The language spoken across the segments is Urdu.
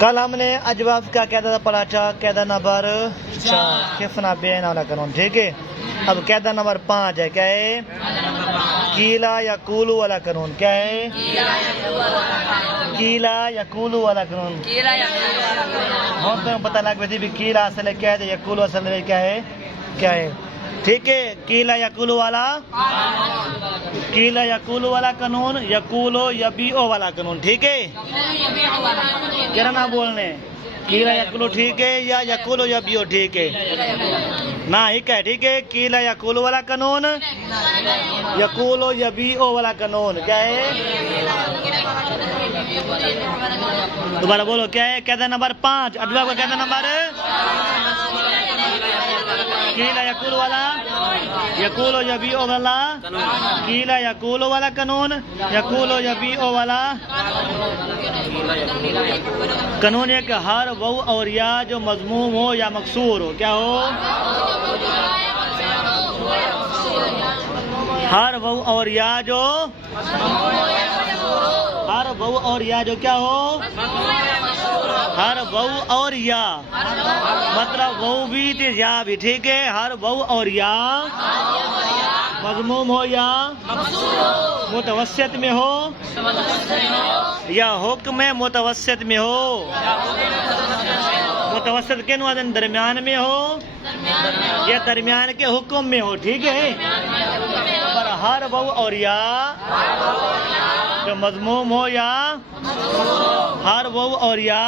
کل ہم نے اجواف کا قاعدہ پڑھا تھا، قاعدہ نمبر 4 خفنا بین والا قانون، ٹھیک ہے۔ اب قاعدہ نمبر 5 ہے، کیا ہے؟ کیلا یا کولو والا قانون، کیا ہے؟ کیلا یا کولو والا قانون۔ ہم تو پتہ لگ پہ بھی کیلا اصل ہے کیا ہے، یا کولو اصل ہے کیا ہے، کیا ہے، ٹھیک ہے۔ کیلا یا کولو والا، کیلا یا کولو والا قانون، یا کولو یا بی او والا قانون، ٹھیک ہے۔ کیا نہ بولنے کیلا یا کولو ٹھیک ہے، یا کولو یا بی او ٹھیک ہے، نہ ایک ہے، ٹھیک ہے۔ کیلا یا کولو والا قانون، یا کولو یا بی او والا قانون، کیا ہے؟ دوبارہ بولو، کیا ہے؟ قاعدہ نمبر 5 اجواف کا قاعدہ نمبر کیلا یا کولو والا، یا کولو یا بی او والا، کیلا یا کولو والا قانون، یا کولو یا بی او والا قانون ہے کہ ہر واو اور یا جو مضموم ہو یا مکسور ہو، کیا ہو؟ ہر واو اور یا جو، ہر واو اور یا جو کیا ہو؟ ہر واو اور یا مطلب واو بھی تے یا بھی، ٹھیک ہے۔ ہر واو اور یا مضموم ہو یا متوسط میں ہو، یا حکم متوسط میں ہو، متوسط کے نوازن درمیان میں ہو، یا درمیان کے حکم میں ہو، ٹھیک ہے۔ پر ہر واو اور یا جو مضموم ہو، یا ہر واو اور یا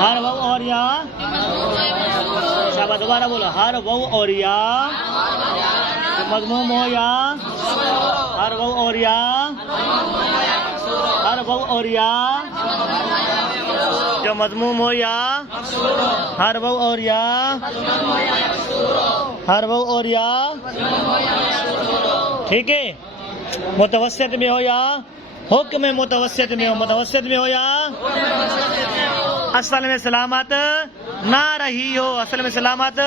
ہر واو اور یا، شاباش، دوبارہ بولو، ہر واو اور یا مضموم ہو، یا ہر واو اور یا، ہر واو اور یا جو مضموم ہو، یا ہر واو اور یا، ہر واو اور یا، ٹھیک ہے۔ متوسط میں ہو یا حکم متوسط میں ہو، متوسط میں ہو یا اصل میں سلامت نہ رہی ہو، اصل میں سلامت،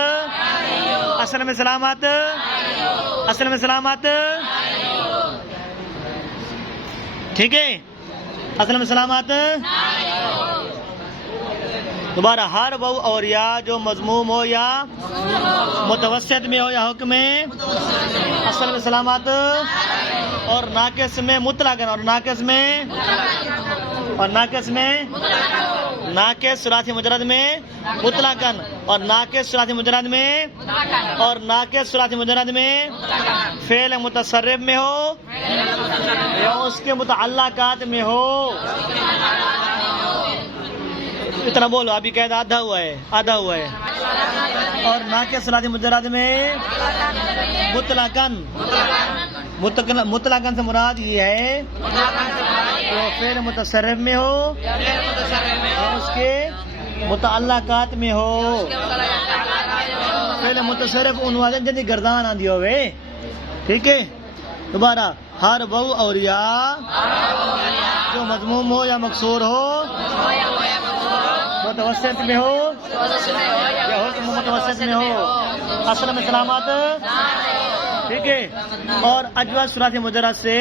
اصل میں سلامت، اصل میں سلامت، ٹھیک ہے۔ اصل میں سلامت، دوبارہ ہر واو اور یا جو مضموم ہو یا متوسط میں ہو یا حکم اصل میں سلامت، اور ناقص میں مطلق، اور ناقص میں، اور ناقص میں، ناقص ثلاثی مجرد میں مطلقاً، اور ناقص ثلاثی مجرد میں، اور ناقص ثلاثی مجرد میں فعل متصرف میں ہو یا اس کے متعلقات میں ہو۔ اتنا بولو، ابھی قاعدہ آدھا ہوا ہے، آدھا ہوا ہے۔ اور ناقص ثلاثی مجرد میں مطلقاً، مطلقاً سے مراد یہ ہے کہ فعل متصرف میں ہو اور اس کے متعلقات میں ہو۔ فعل متصرف عنوان جنی گردان آندھی ہوئے، ٹھیک ہے۔ دوبارہ ہر واو اور یا جو مضموم ہو یا مکسور ہو، متوسط میں ہو یا حکم متوسط میں ہو، اصل میں سلامت، ٹھیک ہے۔ اور اجواف ثلاثی مجرد سے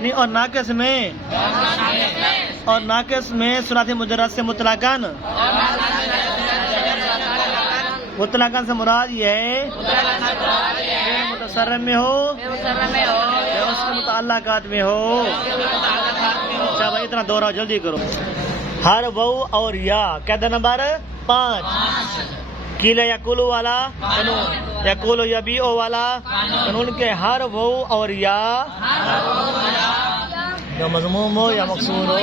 نہیں، اور ناقص میں، اور ناقص میں ثلاثی مجرد سے مطلقاً، مطلقاً سے مراد یہ ہے متصرف میں ہو یا اس کے متعلقات میں ہو۔ اچھا بھائی، اتنا دورہ جلدی کرو۔ ہر واو اور یا قاعدہ نمبر 5 کیلا یا کولو والا قانون، یا کولو یا بی او والا قانون کے ہر واو اور یا جو مضموم ہو یا مکسور ہو